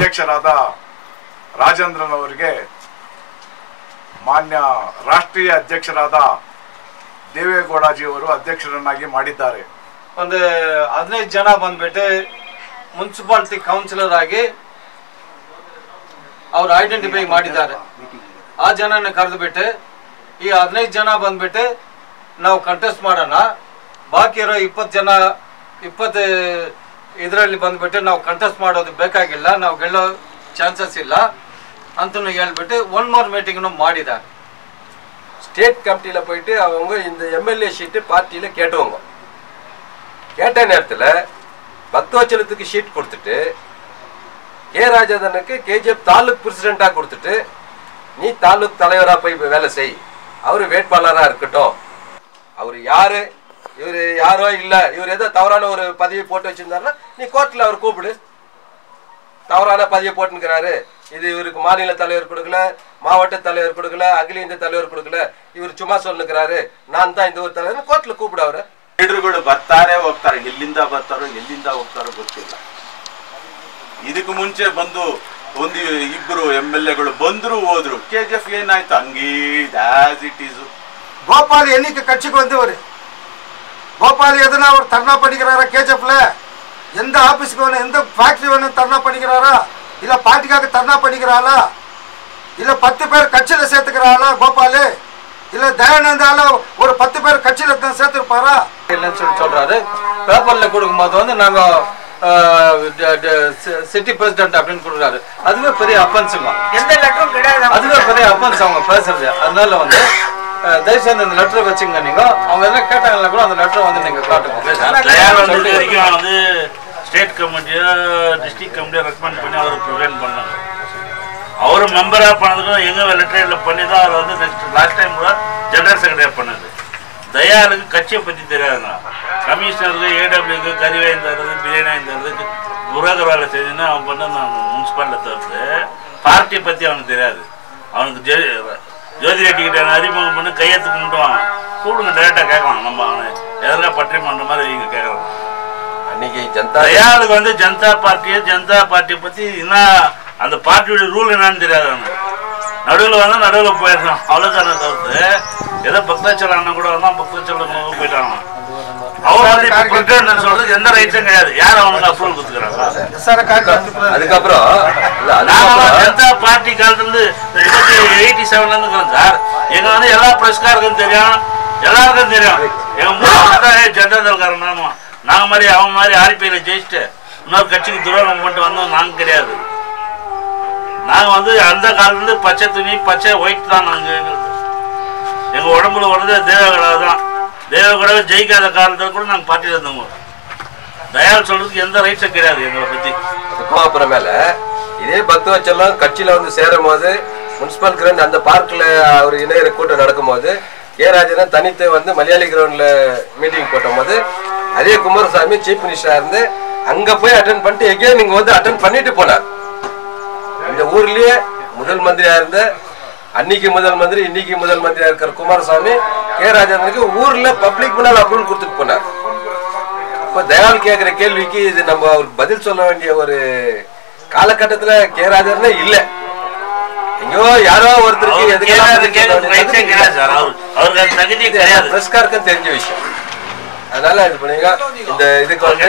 ಅಧ್ಯಕ್ಷರಾದ ರಾಜೇಂದ್ರನ್ ಅವರಿಗೆ ಮಾನ್ಯ ರಾಷ್ಟ್ರೀಯ ಅಧ್ಯಕ್ಷರಾದ ದೇವೇಗೌಡಜಿ ಅವರು ಅಧ್ಯಕ್ಷರನ್ನಾಗಿ ಮಾಡಿದ್ದಾರೆ. ಒಂದು 15 ಜನ ಬಂದ್ಬಿಟ್ಟು ಮುನ್ಸಿಪಾಲಿಟಿ ಕೌನ್ಸಿಲರ್ ಆಗಿ ಅವರು ಐಡೆಂಟಿಫೈ ಮಾಡಿದ್ದಾರೆ. ಆ ಜನನ ಕರೆದುಬಿಟ್ಟು ಈ 15 ಜನ ಬಂದ್ಬಿಟ್ಟು ನಾವು ಕಂಟೆಸ್ಟ್ ಮಾಡೋಣ, ಬಾಕಿ ಇರೋ 20 ಇದರಲ್ಲಿ ಬಂದ್ಬಿಟ್ಟು ನಾವು ಕಂಟೆಸ್ಟ್ ಮಾಡೋದು ಬೇಕಾಗಿಲ್ಲ, ನಾವು ಗೆಲ್ಲೋ ಚಾನ್ಸಸ್ ಇಲ್ಲ ಅಂತ ಹೇಳ್ಬಿಟ್ಟು 1 more மீட்டிங்னு ಮಾಡಿದ್ದಾರೆ. ஸ்டேட் கமிட்டியில் போயிட்டு அவங்க இந்த எம்எல்ஏ ஷீட்டு பார்ட்டியில் கேட்டவங்க. கேட்ட நேரத்தில் பக்தவச்சலத்துக்கு ஷீட் கொடுத்துட்டு கே ராஜேந்திரனுக்கு கேஜிஎஃப் தாலுக் பிரசிடெண்ட்டாக கொடுத்துட்டு நீ தாலுக் தலைவராக போய் வேலை செய், அவர் வேட்பாளராக இருக்கட்டும், அவர் யாரு இவர் யாரோ இல்லை, இவர் ஏதோ தவறான ஒரு பதவி போட்டு வச்சிருந்தாருன்னா நீ கோர்ட்டில் அவர் கூப்பிடு, தவறான பதவியை போட்டுக்கிறாரு, இது இவருக்கு மாநில தலைவர் கொடுக்கல, மாவட்ட தலைவர் கொடுக்கல, அகில இந்திய தலைவர் கொடுக்கல, இவர் சும்மா சொல்லுக்கிறாரு, நான் தான் இந்த ஒரு தலைவர், ಕೋರ್ಟ್ல ಕೂಬಿಡ ಅವರ ಲೀಡರ್ಗಳು ಬರ್ತಾರೆ ಹೋಗ್ತಾರೆ, ಎಲ್ಲಿಂದ ಬರ್ತಾರೋ ಎಲ್ಲಿಂದ ಹೋಗ್ತಾರೋ ಗೊತ್ತಿಲ್ಲ. ಇದಕ್ಕೆ ಮುಂಚೆ ಬಂದು ಒಂದು ಇಬ್ಬರು எம்எல்ஏಗಳು ಬಂದ್ರು ಹೋದ್ರು, ಕೆಜಿಎಫ್ ಏನಾಯ್ತು ಹಂಗೇ ಆಸ್ ಇಟ್ ಈಸ್. கோபால் என்னைக்கு கட்சிக்கு வந்தவர்? கோபால் எதனா அவர் தர்ணா பண்ணிக்கிறாரா? கேஜிஎஃப்ல எந்த ஆபீஸ்க்கு வேணும், எந்த ஃபேக்டரி வேணும் தர்ணா பண்ணிக்கிறாரா? இல்ல பார்ட்டிக்காக தர்ணா பண்ணிக்கிறாளா? இல்ல 10 பேர் கட்சியில சேர்த்துக்கிறாளா கோபாலு? இல்ல தயானந்தால ஒரு 10 பேர் கட்சியில தான் சேர்த்துருப்பாரா இல்லைன்னு சொல்றாரு. பேப்பர்ல கொடுக்கும்போது வந்து நாங்க சிட்டி பிரசிடென்ட் அப்படின்னு கொடுக்குறாரு. அதுவே பெரிய அப்பன்ஸுங்க, எந்த லெட்டரும் கிடையாது, அதுவே பெரிய அப்பன்ஸ் அவங்க பேசுறது. அதனால வந்து தயவு செய்து அந்த லெட்டரை வச்சுங்க. நீங்க அவங்க என்ன கேட்டாங்கன்னா கூட அந்த லெட்டரை வந்து நீங்க காட்டுங்க. வந்து ஸ்டேட் கமிட்டியோ டிஸ்ட்ரிக்ட் கமிட்டியோ ரெக்கமெண்ட் பண்ணி அவரை ப்ரிவென்ட் பண்ணாங்க. அவர் மெம்பராக பண்ணதுக்கும் எங்கள் லெட்டரில் பண்ணி தான் அவர் வந்து லாஸ்ட் டைம் கூட ஜெனரல் செக்ரட்டரி பண்ணது. தயாளுக்கு கட்சியை பற்றி தெரியாதுங்க. கமிஷனருக்கு ஏடபிள்யூக்கு கறி வாங்கி தர்றது, பிரியாணி வாங்கி தர்றது, புரோக்கர் வேலை செய்துன்னு அவன் பண்ண நான் முனிசிபாலிட்டியில் தவிர்த்து பார்ட்டியை பற்றி அவனுக்கு தெரியாது. அவனுக்கு ஜோதி ரெட்டிக்கிட்ட அறிமுகம் பண்ணி கையெழுத்து கும்பிட்டுவான், கூப்பிடுங்க டேரெக்டாக கேட்கலாம். நம்ம அவனை எதெல்லாம் பற்றி பண்ணுற மாதிரி இங்கே கேட்கலாம். அன்னைக்கு ஜனதா தயாளுக்கு வந்து ஜனதா பார்ட்டியை பற்றி என்ன அந்த பார்ட்டியோட ரூல் என்னன்னு தெரியாது. நடுவில் வந்து நடுவில் போயிடுறான், அவ்வளோதானே தவிர்த்து ஏதோ பக்தாச்சலம் அண்ணன் கூட வந்தான், பக்தாச்சலம் போயிட்டாங்க. அவர் வந்து பிரசிடென்ட் சொல்றதுக்கு எந்த ரைட்ஸும் கிடையாது. யார் அவனுக்கு அப்ரூவல் கொடுத்துக்கிறாங்க? அதுக்கப்புறம் ஜனதா பார்ட்டி காலத்துலேருந்து 87ல இருந்து இருக்கிறோம் சார். எங்க வந்து எல்லா பிரஸ்காருக்கும் தெரியும், எல்லாருக்கும் தெரியும். எங்க மூணு ஜனதா தள்காரன் நானும் நாங்க மாதிரி அவங்க மாதிரி ஆர்பிஐல ஜெயிச்சுட்டு இன்னொரு கட்சிக்கு துரோகம் பண்ணிட்டு வந்தோம் நாங்க கிடையாது. நாங்க வந்து அந்த காலத்துல பச்சை துணி பச்சை ஒயிட் தான் நாங்க. எங்க உடம்புல வருது தேவகடா தான். தேவகடாவை ஜெயிக்காத காலத்தில் கூட நாங்க பார்ட்டியில் இருந்தோங்க. தயாள் சொல்றதுக்கு எந்த ரைட்ஸும் கிடையாது எங்களை பத்தி. அதுக்கும் அப்புறமேல இதே பக்தவச்சலம் கட்சியில வந்து சேரும் போது முனிசிபல் கிரவுண்ட் அந்த பார்க்ல ஒரு இணையர கூட்டம் நடக்கும் போது கே ராஜேந்திரன் தனித்து வந்து மலையாளி கிரவுண்ட்ல மீட்டிங் போட்டும் போது அதே குமாரசாமி சீஃப் மினிஸ்டரா இருந்து அங்க போய் அட்டென்ட் பண்ணிட்டு எகேன் நீங்க வந்து அட்டென்ட் பண்ணிட்டு போனார். இந்த ஊர்லயே முதல் மந்திரியா இருந்த அன்னைக்கு முதல் மந்திரி இன்னைக்கு முதல் மந்திரியா இருக்கிற குமாரசாமி கே ராஜேந்திரனுக்கு ஊர்ல பப்ளிக் முன்னால் அப்ரூவல் கொடுத்துட்டு போனார். இப்ப தயாள் கேட்கிற கேள்விக்கு இது நம்ம அவருக்கு பதில் சொல்ல வேண்டிய ஒரு காலகட்டத்துல கே ராஜேந்திரனே இல்ல. எங்கோ யாரோ ஒருத்தருக்கு பிரஸ்காருக்கும் தெரிஞ்ச விஷயம். அதனால இது பண்ணுங்க. இந்த இதுக்கு வந்து